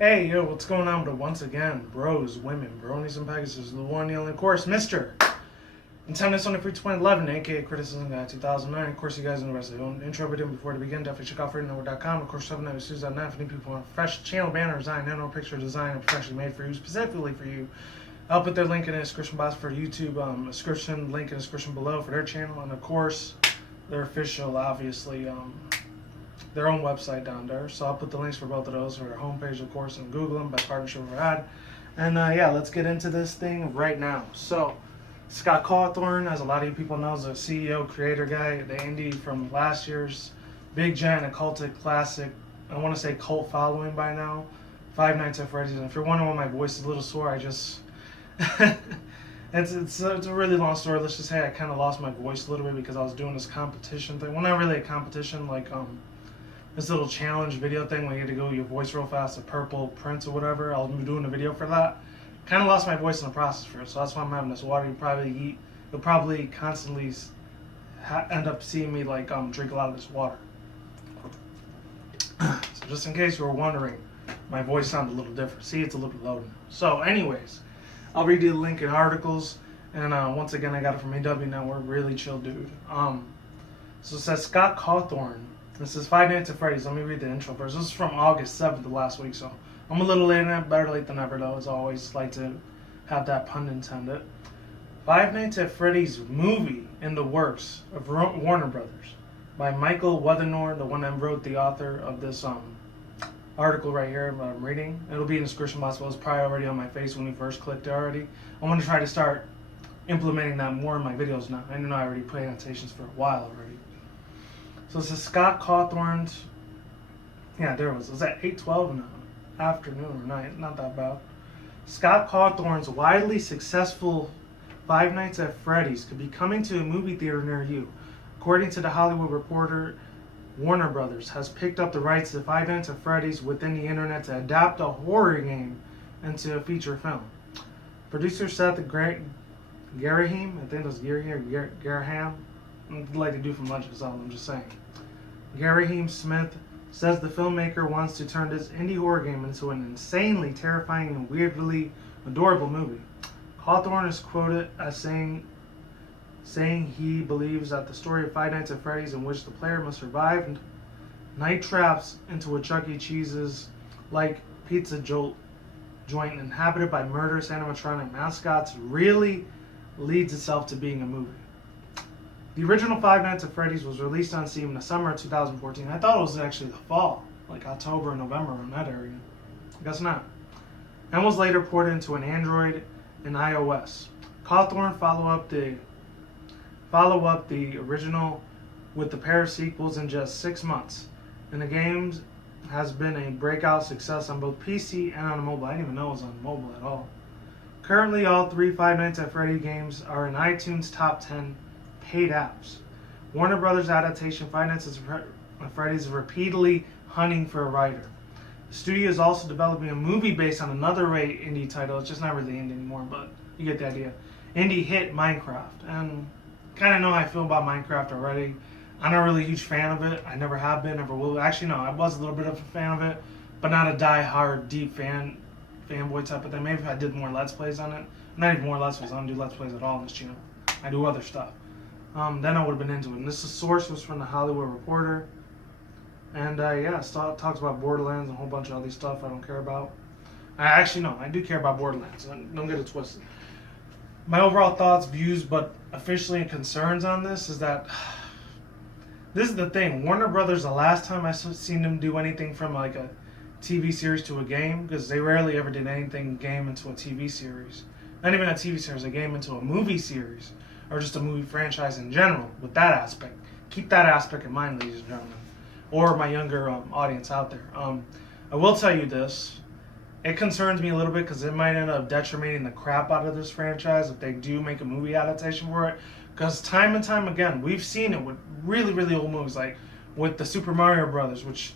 Hey, yo, what's going on with it once again? Bros, women, bronies, and pegasisters, the one, the only, of course, Mr. Intended on the free 2011, aka Criticism Guy 2009. Of course, you guys know the rest of the intro video before to begin. Definitely check out freddynetwork.com. Of course, 797.net for new people want fresh channel banner design, nano picture design, and professionally made for you, specifically for you. I'll put their link in the description box for YouTube, description, link in the description below for their channel, and of course, their official, obviously, their own website down there. So I'll put the links for both of those for their homepage, of course, and Google them by partnership with ad. And yeah, let's get into this thing right now. So Scott Cawthorn, as a lot of you people know, is a CEO, creator guy, the indie from last year's big giant occultic classic. I want to say cult following by now, Five Nights at Freddy's. And if you're wondering why my voice is a little sore, I just it's a really long story. Let's just say I kind of lost my voice a little bit because I was doing this competition thing. Well, not really a competition, like this little challenge video thing where you had to go your voice real fast, a purple prince or whatever. I was doing a video for that. Kind of lost my voice in the process for it, so that's why I'm having this water. You'll probably constantly end up seeing me like drink a lot of this water. So just in case you were wondering, my voice sounded a little different. See, it's a little low now. So anyways, I'll read you the link in articles, and once again, I got it from AW Network. Really chill dude. So it says Scott Cawthorn. This is Five Nights at Freddy's. Let me read the intro first. This is from August 7th of last week, so I'm a little late in it. Better late than never, though. As always, like to have that pun intended. Five Nights at Freddy's movie in the works of Warner Brothers by Michael Weathernorn, the one that wrote the author of this article right here that I'm reading. It'll be in the description box, but it's probably already on my face when you first clicked it already. I want to try to start implementing that more in my videos now. I know I already put annotations for a while already. So this is Scott Cawthorn's, yeah, there it was. It was at 8:12 in the afternoon or night, not that bad. Scott Cawthorn's widely successful Five Nights at Freddy's could be coming to a movie theater near you. According to the Hollywood Reporter, Warner Brothers has picked up the rights to Five Nights at Freddy's within the internet to adapt a horror game into a feature film. Producer Seth Garaham, I think it was Garaham, like they do from Legend of Zelda, I'm just saying. Garaham Smith says the filmmaker wants to turn this indie horror game into an insanely terrifying and weirdly adorable movie. Cawthorn is quoted as saying he believes that the story of Five Nights at Freddy's, in which the player must survive night traps into a Chuck E. Cheese's like pizza joint inhabited by murderous animatronic mascots, really leads itself to being a movie. The original Five Nights at Freddy's was released on Steam in the summer of 2014. I thought it was actually the fall, like October and November in that area. I guess not. And was later ported into an Android and iOS. Cawthorn follow up the original with the pair of sequels in just 6 months. And the game has been a breakout success on both PC and on mobile. I didn't even know it was on mobile at all. Currently, all 3 Five Nights at Freddy games are in iTunes top 10 paid apps. Warner Brothers adaptation Five Nights at Freddy's is repeatedly hunting for a writer. The studio is also developing a movie based on another indie title. It's just not really indie anymore, but you get the idea. Indie hit Minecraft, and kind of know how I feel about Minecraft already. I'm not really a huge fan of it. I never have been, never will. Actually, no, I was a little bit of a fan of it, but not a die-hard, deep fanboy type of thing. Maybe if I did more Let's Plays on it. Not even more Let's Plays. I don't do Let's Plays at all on this channel. I do other stuff. Then I would have been into it. And this source was from the Hollywood Reporter. And yeah, talks about Borderlands and a whole bunch of other stuff I don't care about. Actually, no, I do care about Borderlands. Don't get it twisted. My overall thoughts, views, but officially concerns on this is that this is the thing. Warner Brothers, the last time I seen them do anything from like a TV series to a game, because they rarely ever did anything game into a TV series. Not even a TV series, a game into a movie series, or just a movie franchise in general, with that aspect. Keep that aspect in mind, ladies and gentlemen, or my younger audience out there. I will tell you this. It concerns me a little bit because it might end up detrimenting the crap out of this franchise if they do make a movie adaptation for it. Because time and time again, we've seen it with really, really old movies, like with the Super Mario Brothers, which,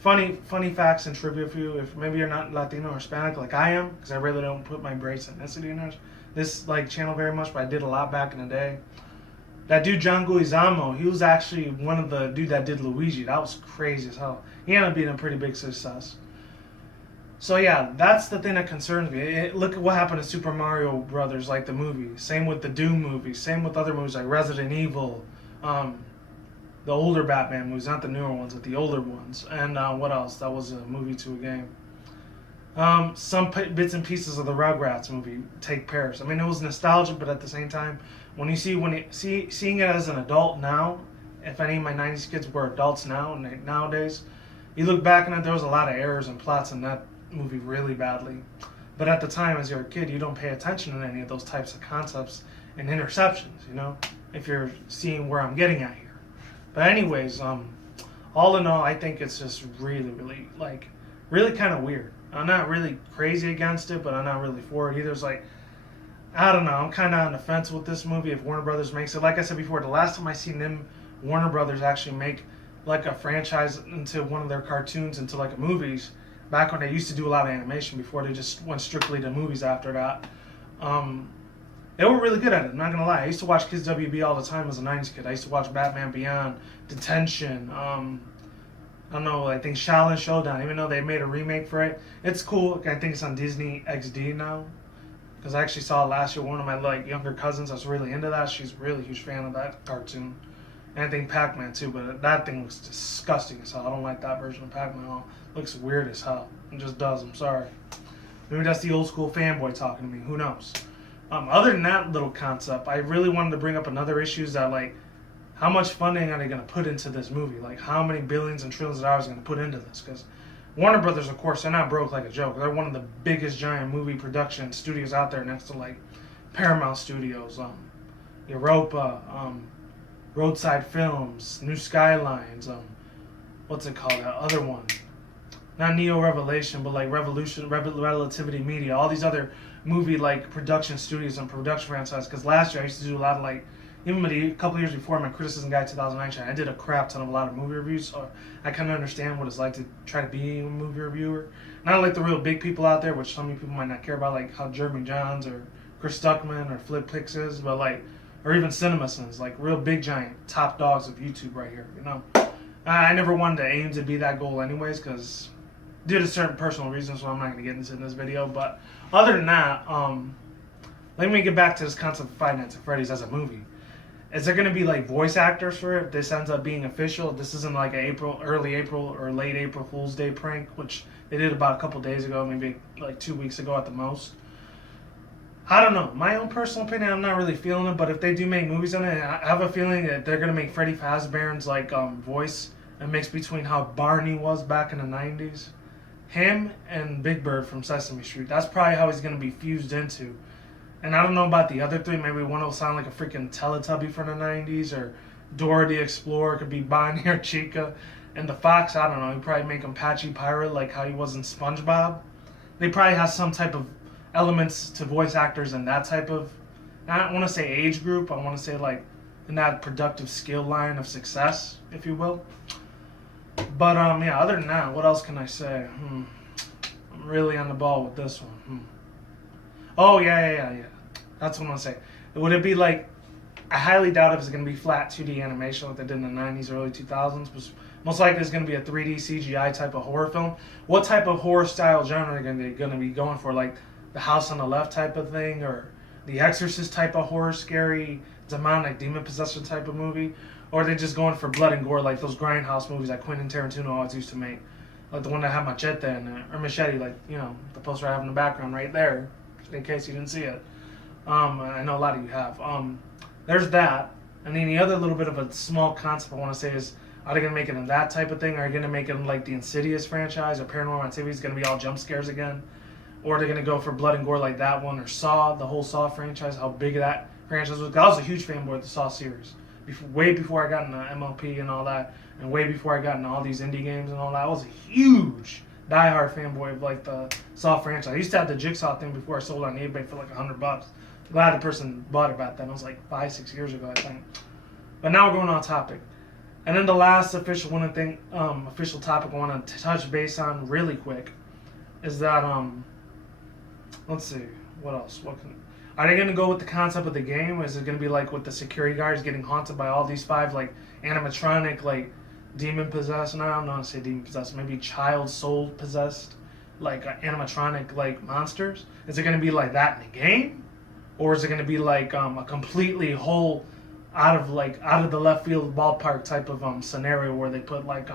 funny facts and trivia for you, if maybe you're not Latino or Hispanic like I am, because I really don't put my race ethnicity in this like channel very much, but I did a lot back in the day. That dude John Guizamo, he was actually one of the dude that did Luigi. That was crazy as hell. He ended up being a pretty big success. So yeah, that's the thing that concerns me. Look at what happened to Super Mario Brothers, like the movie. Same with the Doom movies. Same with other movies like Resident Evil, um, the older Batman movies, not the newer ones, but the older ones. And what else? That was a movie to a game. Some bits and pieces of the Rugrats movie take pairs. I mean, it was nostalgic, but at the same time, seeing it as an adult now, if any of my '90s kids were adults now and nowadays, you look back and there was a lot of errors and plots in that movie really badly. But at the time, as you're a kid, you don't pay attention to any of those types of concepts and interceptions. You know, if you're seeing where I'm getting at here. But anyways, all in all, I think it's just really, really kind of weird. I'm not really crazy against it, but I'm not really for it either. It's like, I don't know. I'm kind of on the fence with this movie if Warner Brothers makes it. Like I said before, the last time I seen them, Warner Brothers actually make like a franchise into one of their cartoons into like a movies, back when they used to do a lot of animation before they just went strictly to movies after that. They were really good at it, I'm not going to lie. I used to watch Kids WB all the time as a 90s kid. I used to watch Batman Beyond, Detention, I don't know, I think Shaolin Showdown, even though they made a remake for it. It's cool. I think it's on Disney XD now. Because I actually saw it last year. One of my younger cousins that's really into that. She's a really huge fan of that cartoon. And I think Pac-Man too, but that thing looks disgusting as hell. I don't like that version of Pac-Man at all. It looks weird as hell. It just does, I'm sorry. Maybe that's the old school fanboy talking to me, who knows. Other than that little concept, I really wanted to bring up another issue is that how much funding are they going to put into this movie? Like, how many billions and trillions of dollars are going to put into this? Because Warner Brothers, of course, they're not broke like a joke. They're one of the biggest giant movie production studios out there next to, Paramount Studios, Europa, Roadside Films, New Skylines, what's it called, that other one? Not Neo Revelation, but, Relativity Media. All these other movie, production studios and production franchises. Because last year I used to do a lot of, even a couple years before my Criticism Guide 2009 channel, I did a crap ton of a lot of movie reviews, so I kind of understand what it's like to try to be a movie reviewer. Not like the real big people out there, which some people might not care about, like how Jeremy Johns or Chris Stuckman or Flip Pix is, but or even CinemaSins, real big giant top dogs of YouTube right here, you know. I never wanted to aim to be that goal anyways, because due to certain personal reasons, so I'm not going to get into in this video, but other than that, let me get back to this concept of Five Nights at Freddy's as a movie. Is there going to be voice actors for it? If this ends up being official, this isn't an early April or late April Fool's Day prank, which they did about a couple days ago, maybe 2 weeks ago at the most. I don't know. My own personal opinion, I'm not really feeling it, but if they do make movies on it, I have a feeling that they're going to make Freddy Fazbear's voice a mix between how Barney was back in the 90s. Him and Big Bird from Sesame Street. That's probably how he's going to be fused into. And I don't know about the other three. Maybe one will sound like a freaking Teletubby from the 90s, or Dora the Explorer could be Bonnie or Chica. And the Fox, I don't know, he'd probably make him Patchy Pirate like how he was in SpongeBob. They probably have some type of elements to voice actors in that type of, I don't want to say age group, I want to say in that productive skill line of success, if you will. But yeah, other than that, what else can I say? I'm really on the ball with this one. Oh, yeah. That's what I'm going to say. Would it be I highly doubt if it's going to be flat 2D animation like they did in the 90s, early 2000s. But most likely it's going to be a 3D CGI type of horror film. What type of horror style genre are they going to be going for? The House on the Left type of thing? Or the Exorcist type of horror, scary, demonic, demon possession type of movie? Or are they just going for blood and gore like those grindhouse movies that Quentin Tarantino always used to make? Like the one that had Machete in it. Or Machete, the poster I have in the background right there. In case you didn't see it. I know a lot of you have. There's that. And then the other little bit of a small concept I want to say is, are they going to make it in that type of thing? Are they going to make it in the Insidious franchise, or Paranormal Activity is going to be all jump scares again? Or are they going to go for blood and gore like that one, or Saw, the whole Saw franchise, how big that franchise was? I was a huge fanboy of the Saw series. Way before I got into MLP and all that, and way before I got into all these indie games and all that, I was a huge diehard fanboy of the Saw franchise. I used to have the Jigsaw thing before I sold it on eBay for $100. Glad the person bought it back then. It was 5-6 years ago, I think. But now we're going on topic. And then the last official topic I want to touch base on really quick is that let's see, what else? Are they going to go with the concept of the game? Or is it going to be with the security guards getting haunted by all these 5 animatronic demon possessed? No, I'm not going to say demon possessed. Maybe child soul possessed like animatronic like monsters? Is it gonna be like that in the game, or is it gonna be like a completely whole out of the left field ballpark type of scenario where they put like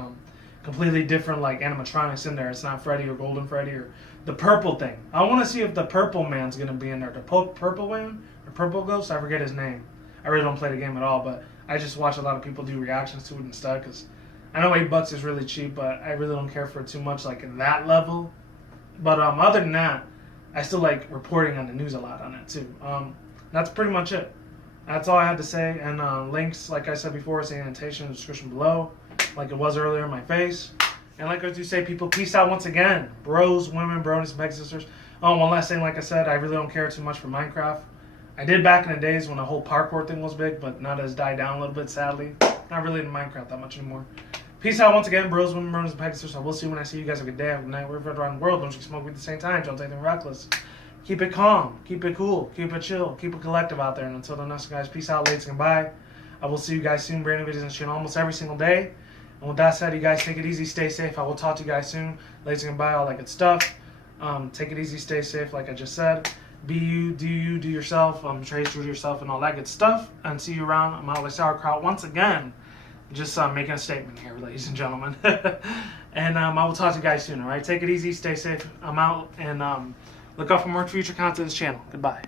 completely different like animatronics in there? It's not Freddy or Golden Freddy or the purple thing. I want to see if the purple man's gonna be in there. The purple man or purple ghost? I forget his name. I really don't play the game at all, but I just watch a lot of people do reactions to it and stuff because I know $8 is really cheap, but I really don't care for it too much like in that level. But other than that, I still like reporting on the news a lot on that too. That's pretty much it. That's all I had to say. And links, like I said before, is in the annotation in the description below, like it was earlier in my face. And like I do say, people, peace out once again. Bros, women, bronies, and pegasisters. Oh, one last thing, like I said, I really don't care too much for Minecraft. I did back in the days when the whole parkour thing was big, but now that it's died down a little bit, sadly. Not really in Minecraft that much anymore. Peace out once again, bros, women, bronies, and pegasisters. I will see you when I see you guys. Have a good day, have a good night, wherever around the world. Don't you smoke weed at the same time. Don't take anything reckless. Keep it calm, keep it cool, keep it chill, keep it collective out there. And until the next guys, peace out, ladies, and goodbye. I will see you guys soon. Brand new videos on the channel almost every single day. And with that said, you guys take it easy, stay safe. I will talk to you guys soon. Ladies, and goodbye, all that good stuff. Take it easy, stay safe, like I just said. Be you, do yourself, trade through yourself, and all that good stuff. And see you around. I'm out like sauerkraut once again. Just making a statement here, ladies and gentlemen. And I will talk to you guys soon, all right? Take it easy, stay safe. I'm out, and look out for more future content on this channel. Goodbye.